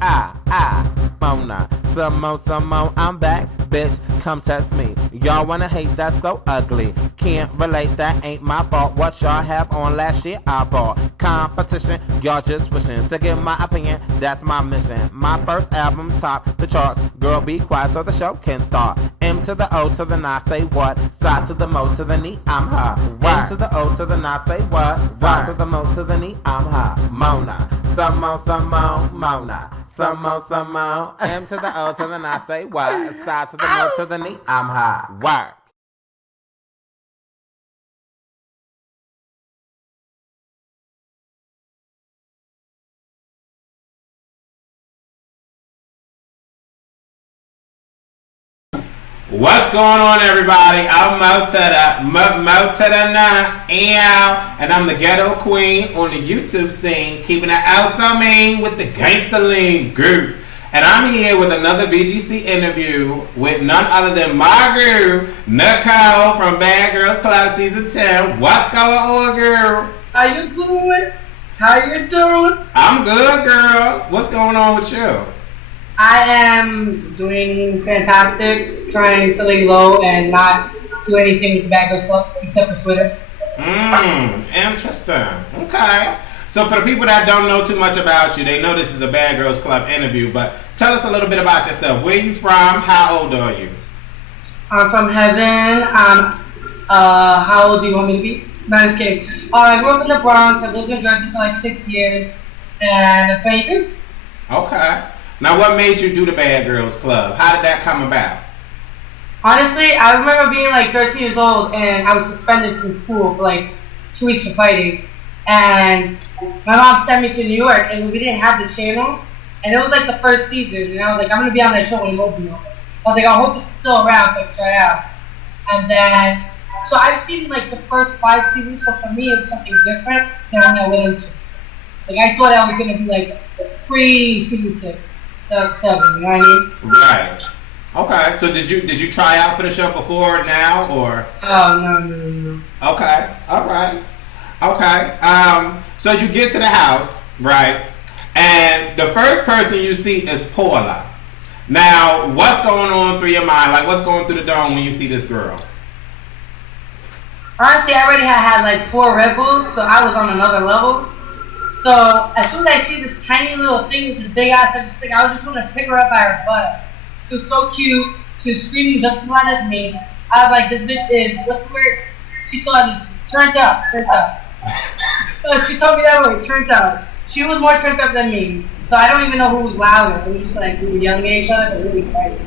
Mona Samone, I'm back, bitch, come test me. Y'all wanna hate, that's so ugly. Can't relate, that ain't my fault. What y'all have on last year, I bought. Competition, y'all just wishing to give my opinion, that's my mission. My first album top the charts, girl be quiet so the show can start. M to the O to the N, say what? Side to the Mo to the Ni, I'm her. M to the O to the N, say what? Side to the Mo to the Ni, I'm her. Mona Samone, Mona Samone. M to the O to the N, say what? Side to the Mo to the Ni, I'm her. Work. What's going on, everybody? I'm Mo to the and I'm the ghetto queen on the YouTube scene, keeping it out so mean with the gangster lean group. And I'm here with another BGC interview with none other than my girl, Nicole from Bad Girls Club Season 10. What's going on, girl? How you doing? How you doing? I'm good, girl. What's going on with you? I am doing fantastic, trying to lay low and not do anything with the Bad Girls Club except for Twitter. Interesting. Okay. So for the people that don't know too much about you, they know this is a Bad Girls Club interview, but tell us a little bit about yourself. Where you from? How old are you? I'm from heaven. How old do you want me to be? No, just kidding. I grew up in the Bronx. I lived in Jersey for like 6 years, and I'm 23. Okay. Now, what made you do the Bad Girls Club? How did that come about? Honestly, I remember being like 13 years old, and I was suspended from school for like 2 weeks for fighting. And my mom sent me to New York, and we didn't have the channel. And it was like the first season, and I was like, I'm going to be on that show when it opens. I was like, I hope it's still around so I can try out. And then, so I've seen like the first 5 seasons, so for me it was something different than when I went into. Like, I thought I was going to be like pre-season 6. 7, you know what I mean? Right. Okay. So did you try out for the show before now or? Oh no. Okay. All right. Okay. So you get to the house, right? And the first person you see is Paula. Now, what's going on through your mind? Like, what's going through the dome when you see this girl? Honestly, I already had like 4 Red Bulls, so I was on another level. So as soon as I see this tiny little thing with this big ass, I was just want to pick her up by her butt. She was so cute. She was screaming just as loud as me. I was like, this bitch is, what's the word? She told me, turned up. She told me that word, turned up. She was more turned up than me. So I don't even know who was louder. It was just like we were yelling at each other, but really excited.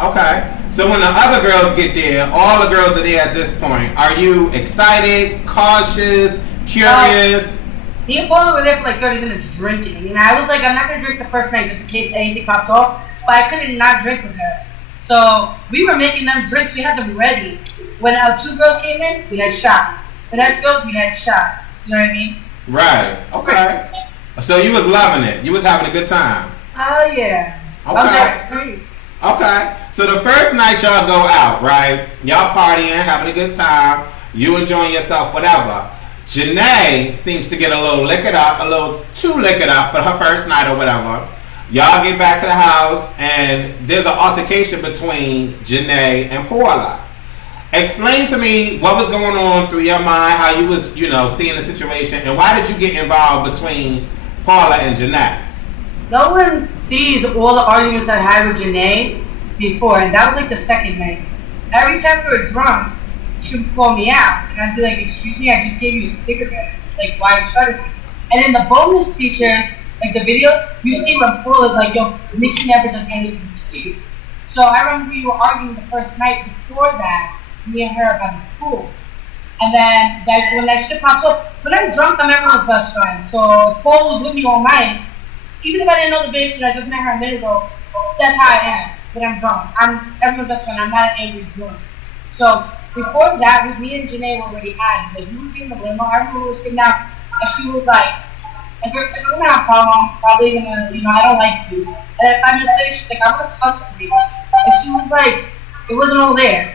Okay. So when the other girls get there, all the girls are there at this point. Are you excited, cautious, curious? Me and Paula were there for like 30 minutes drinking. And I was like, I'm not going to drink the first night just in case anything pops off. But I couldn't not drink with her. So we were making them drinks. We had them ready. When our 2 girls came in, we had shots. The next girls, we had shots. You know what I mean? Right. Okay. So you was loving it. You was having a good time. Oh, yeah. Okay. Okay. So the first night y'all go out, right? Y'all partying, having a good time. You enjoying yourself, whatever. Janae seems to get a little liquored up, a little too liquored up for her first night or whatever. Y'all get back to the house, and there's an altercation between Janae and Paula. Explain to me what was going on through your mind, how you was, seeing the situation, and why did you get involved between Paula and Janae? No one sees all the arguments I had with Janae before, and that was like the second night. Every time we were drunk, she would call me out, and I'd be like, excuse me, I just gave you a cigarette. Like, why are you shutting me? And in the bonus features, like the videos, you see when Paula's like, yo, Nicky never does anything to you. So I remember we were arguing the first night before that, me and her about the pool. And then when that shit pops up, when I'm drunk, I'm everyone's best friend. So Paula was with me all night. Even if I didn't know the bitch and I just met her a minute ago, that's how I am when I'm drunk. I'm everyone's best friend. I'm not an angry drunk. So before that, me and Janae were already at it. Like, we would be in the limo. I remember we were sitting down, and she was like, if you're going to have problems, probably going to, I don't like you. And then 5 minutes later, she's like, I'm going to fuck you. And she was like, it wasn't all there.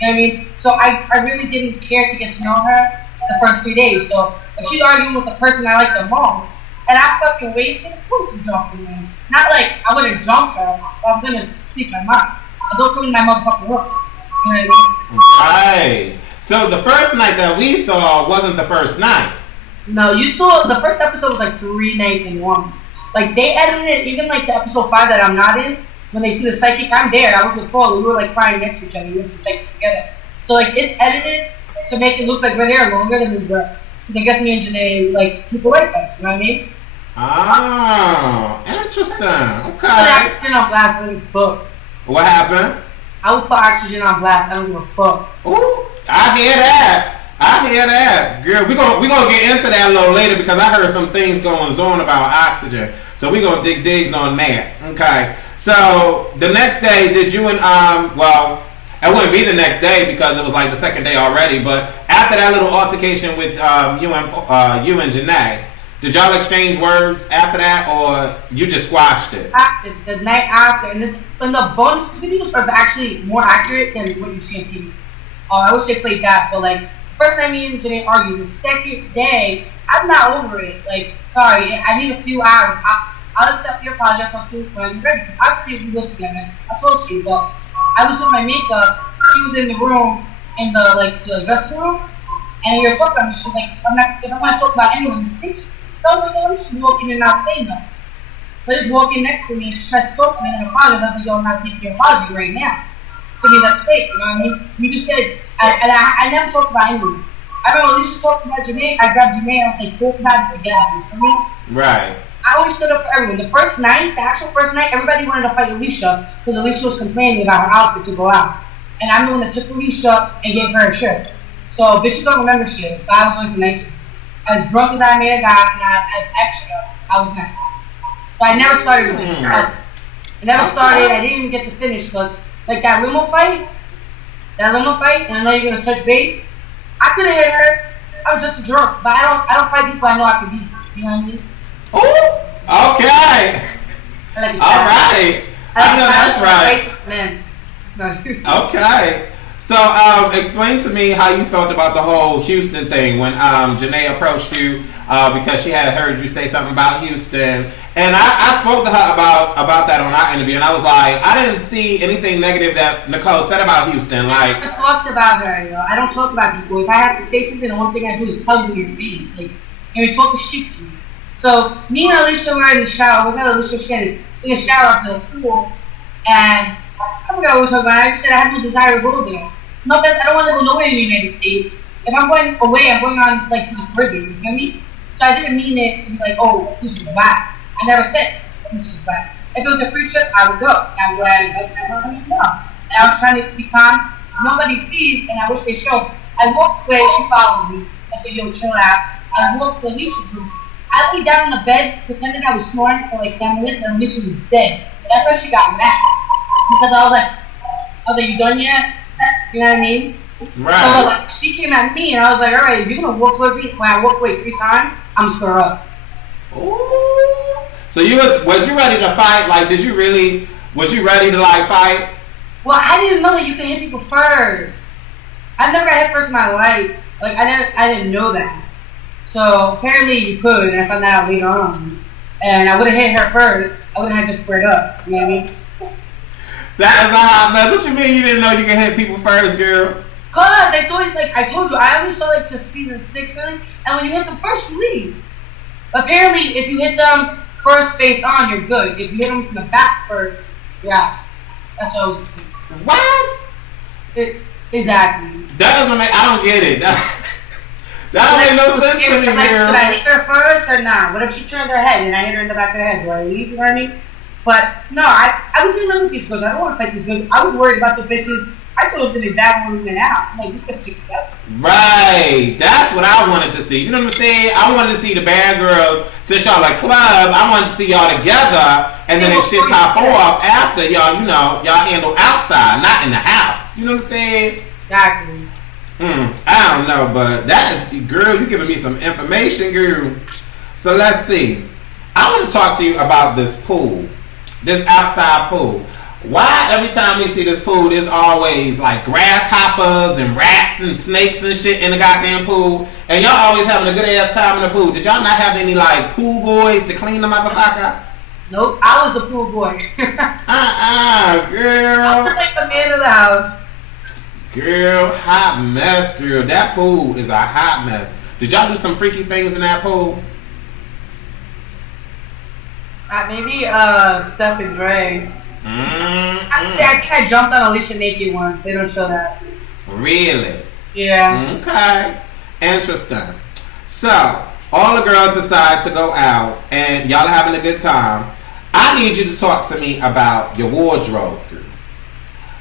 You know what I mean? So I really didn't care to get to know her the first 3 days. So if she's arguing with the person I like the most, and I fucking wasted, of course I'm jumping, man. Not like I wouldn't jump her, but I'm gonna speak my mind. I don't come in my motherfucking room. You know what I mean? Right. So the first night that we saw wasn't the first night. No, you saw the first episode was like 3 nights in one. Like they edited it, even like the episode 5 that I'm not in. When they see the psychic, I'm there. I was with Paul. We were like crying next to each other. We went to the psychic together. So like it's edited to make it look like we're there longer than we were. Because I guess me and Janae, like people like us. You know what I mean? Oh, interesting. I put Okay. oxygen on blast. I don't give a fuck. What happened? I would put oxygen on blast. I don't give a fuck. Ooh, I hear that. I hear that. Girl, we gonna get into that a little later because I heard some things going on about oxygen. So we gonna dig digs on that. Okay. So the next day, did you and well, it wouldn't be the next day because it was like the second day already. But after that little altercation with you and Janae, did y'all exchange words after that, or you just squashed it? The night after, and the bonus videos are actually more accurate than what you see on TV. I wish they played that, but like first time me and Janae argued, the second day, I'm not over it. Like, sorry, I need a few hours. I'll accept your apology. I'll talk to you when I'm ready. Obviously, we live together. I told you, but I was with my makeup. She was in the room, in the dressing room, and we were talking about me. She was like, if I'm gonna talk about anyone, it's Nicky. So I was like, I'm just walking and not saying nothing. So I just walking next to me, and she tries to talk to me and then apologize. I was like, yo, I'm not taking your apology right now. To me, that's fake. You know what I mean? You just said, I never talked about anyone. I remember Alicia talked about Janae. I grabbed Janae and I was like, talk about it together. You know what I mean? Right. I always stood up for everyone. The first night, the actual first night, everybody wanted to fight Alicia because Alicia was complaining about her outfit to go out. And I'm the one that took Alicia and gave her a shirt. So bitches don't remember shit, but I was always nice. As drunk as I may have got, not as extra, I was nice. So I never started with it. I never started. I didn't even get to finish because, like that limo fight, and I know you're gonna touch base. I could have hit her. I was just a drunk, but I don't fight people I know I can beat. You know what I mean? Ooh, okay. I like a All right. I know that's right. Man. Okay. So, explain to me how you felt about the whole Houston thing when Janae approached you because she had heard you say something about Houston, and I spoke to her about that on our interview, and I was like, I didn't see anything negative that Nicole said about Houston. Like, I talked about her, yo. I don't talk about people. If I have to say something, the one thing I do is tell you in your face. Like, you're talking shit to me. So, me and Alicia were in the shower. Was that Alicia Shannon? In the shower after the pool, and I forgot what we were talking about. I just said I have no desire to go there. No offense, I don't want to go nowhere in the United States. If I'm going away, I'm going on like to the Caribbean. You feel me? So I didn't mean it to be like, oh, this is bad. I never said this is bad. If it was a free trip, I would go. And I'm glad I invested my money. No. And I was trying to be calm. Nobody sees, and I wish they showed. I walked away. She followed me. I said, yo, chill out. I walked to Alicia's room. I lay down on the bed, pretended I was snoring for like 10 minutes, and Alicia was dead. That's why she got mad. Because I was like, you done yet? You know what I mean? right. So like, she came at me, and I was like, all right, if you're gonna walk towards me, when I walk away 3 times, I'm gonna square up. Ooh. So was you ready to fight? Like, was you ready to like fight? Well, I didn't know that you can hit people first. I've never got hit first in my life. Like I didn't know that. So apparently you could, and I found that out later on. And I would have hit her first. I wouldn't have just squared up. You know what I mean? That is a hot mess. What you mean you didn't know you can hit people first, girl? Cause I thought, like I told you, I only saw like to season 6 really. And when you hit them first, you leave. Apparently, if you hit them first face on, you're good. If you hit them from the back first, you're out. That's what I was explaining. What? Exactly. That doesn't make. I don't get it. That don't make no sense to me, like, girl. did I hit her first or not? What if she turned her head and I hit her in the back of the head? Do I leave? You know what I mean? But no, I was in love with these girls. I don't want to fight these girls. I was worried about the bitches. I thought it was gonna be bad when we went out. I'm like, we could stick together. Right. That's what I wanted to see. You know what I'm saying? I wanted to see the bad girls. Since y'all a club, I wanted to see y'all together, and then that shit pop off after y'all. You know, y'all handle outside, not in the house. You know what I'm saying? Exactly. I don't know, but that is, girl, you giving me some information, girl. So let's see. I want to talk to you about this pool, this outside pool. Why every time we see this pool, there's always like grasshoppers and rats and snakes and shit in the goddamn pool, and y'all always having a good ass time in the pool? Did y'all not have any like pool boys to clean the motherfucker? Nope, I was the pool boy. Girl. I was like the man of the house. Girl, hot mess, girl. That pool is a hot mess. Did y'all do some freaky things in that pool? Maybe Steph and Dre. Mm-hmm. I think I jumped on Alicia naked once. They don't show that. Really? Yeah. Okay. Interesting. So, all the girls decide to go out, and y'all are having a good time. I need you to talk to me about your wardrobe, girl.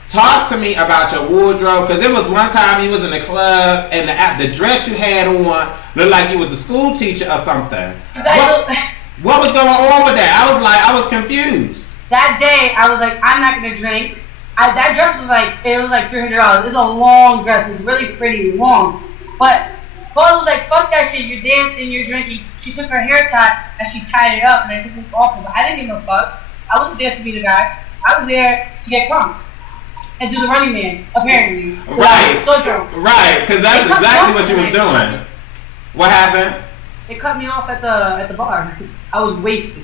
Talk to me about your wardrobe, because there was one time you was in the club, and the dress you had on looked like you was a school teacher or something. What was going on with that? I was confused. That day, I was like, I'm not gonna drink. That dress was like $300. It's a long dress. It's really pretty long. But Paula was like, fuck that shit. You're dancing, you're drinking. She took her hair tie and she tied it up, and it just looked awful. But I didn't give no fucks. I wasn't there to be the guy. I was there to get crunk and do the Running Man, apparently. Right. So drunk. Right, because that's exactly what you was doing. What happened? They cut me off at the bar. I was wasted.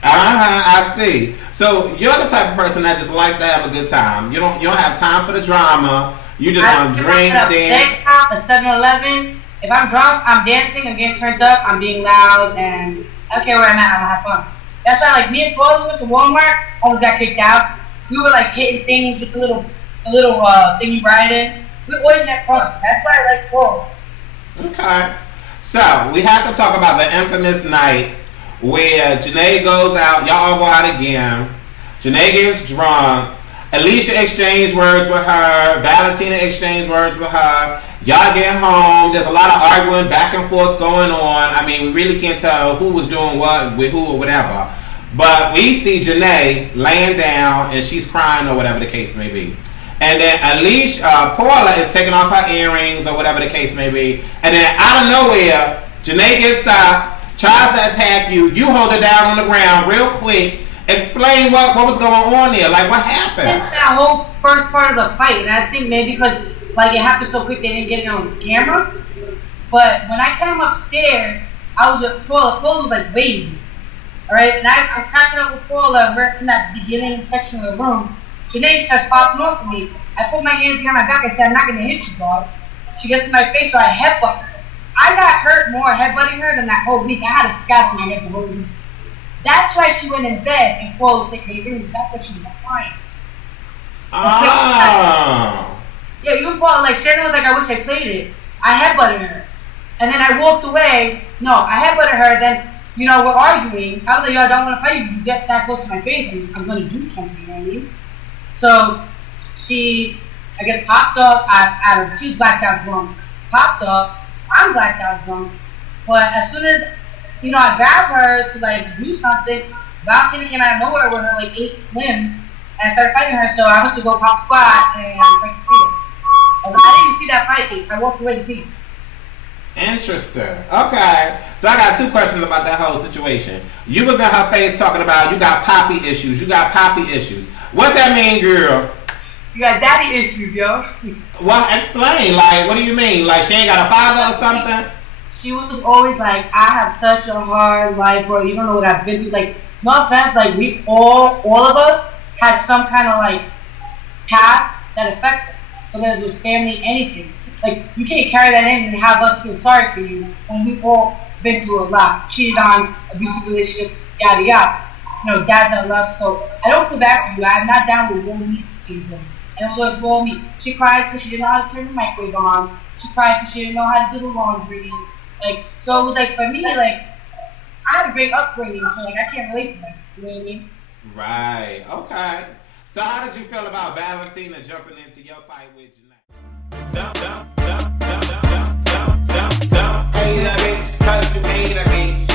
I see. So you're the type of person that just likes to have a good time. You don't have time for the drama. You just want to drink, dance. A 7-Eleven. If I'm drunk, I'm dancing. I'm getting turned up. I'm being loud, and I don't care where I'm at. I'm gonna have fun. That's why, like, me and Paul went to Walmart. Almost got kicked out. We were like hitting things with the little thing you ride in. We always had fun. That's why I like Paul. Okay. So we have to talk about the infamous night where Janae goes out, y'all all go out again. Janae gets drunk. Alicia exchanged words with her. Valentina exchanged words with her. Y'all get home. There's a lot of arguing back and forth going on. I mean, we really can't tell who was doing what with who or whatever. But we see Janae laying down and she's crying or whatever the case may be. And then Paula is taking off her earrings or whatever the case may be. And then out of nowhere, Janae gets stopped. Tries to attack you. You hold her down on the ground real quick. Explain what was going on there. Like, what happened? It's that whole first part of the fight. And I think maybe because, like, it happened so quick they didn't get it on camera. But when I came upstairs, I was with Paula. Paula was, like, waiting. All right? And I'm cracking up with Paula. We're in that beginning section of the room. Janae starts popping off of me. I put my hands behind my back. I said, I'm not going to hit you, dog. She gets in my face, so I headbutt her. I got hurt more headbutting her than that whole week. I had a scab on my head the whole week. That's why she went in bed and Paul was taking her ears. That's why she was crying. Oh. Yeah, you and Paul, like, Shannon was like, I wish I played it. I headbutted her. And then I walked away. No, I headbutted her. Then, you know, we're arguing. I was like, yo, I don't want to fight you. You get that close to my face, and I'm going to do something, you know what I mean? So she, I guess, popped up. She's blacked out drunk. Popped up. I'm blacked out drunk. But as soon as, you know, I grabbed her to, like, do something, Valentina came out of nowhere with her, like, 8 limbs, and I started fighting her, so I went to go pop squat and I could see her. I didn't even see that fight. I walked away to pee. Interesting. Okay. So I got 2 questions about that whole situation. You was in her face talking about you got poppy issues. You got poppy issues. What that mean, girl? You got daddy issues, yo. Well, explain. Like, what do you mean? Like, she ain't got a father or something? She was always like, I have such a hard life, bro. You don't know what I've been through. Like, no offense, like, we all of us had some kind of, like, past that affects us. Whether it was family, anything. Like, you can't carry that in and have us feel sorry for you when we've all been through a lot. Cheated on, abusive relationship, yada yada. You know, dads I love, so I don't feel bad for you. I'm not down with woe me syndrome. And it was always woe me. She cried because she didn't know how to turn the microwave on. She cried because she didn't know how to do the laundry. Like, so it was like, for me, like, I had a great upbringing, so, like, I can't relate to that. You know what I mean? Right. Okay. So how did you feel about Valentina jumping into your fight with Janae? Dump, dump, dump, dump, dump, dump, dump, dump. Ain't a bitch, cause you ain't a bitch.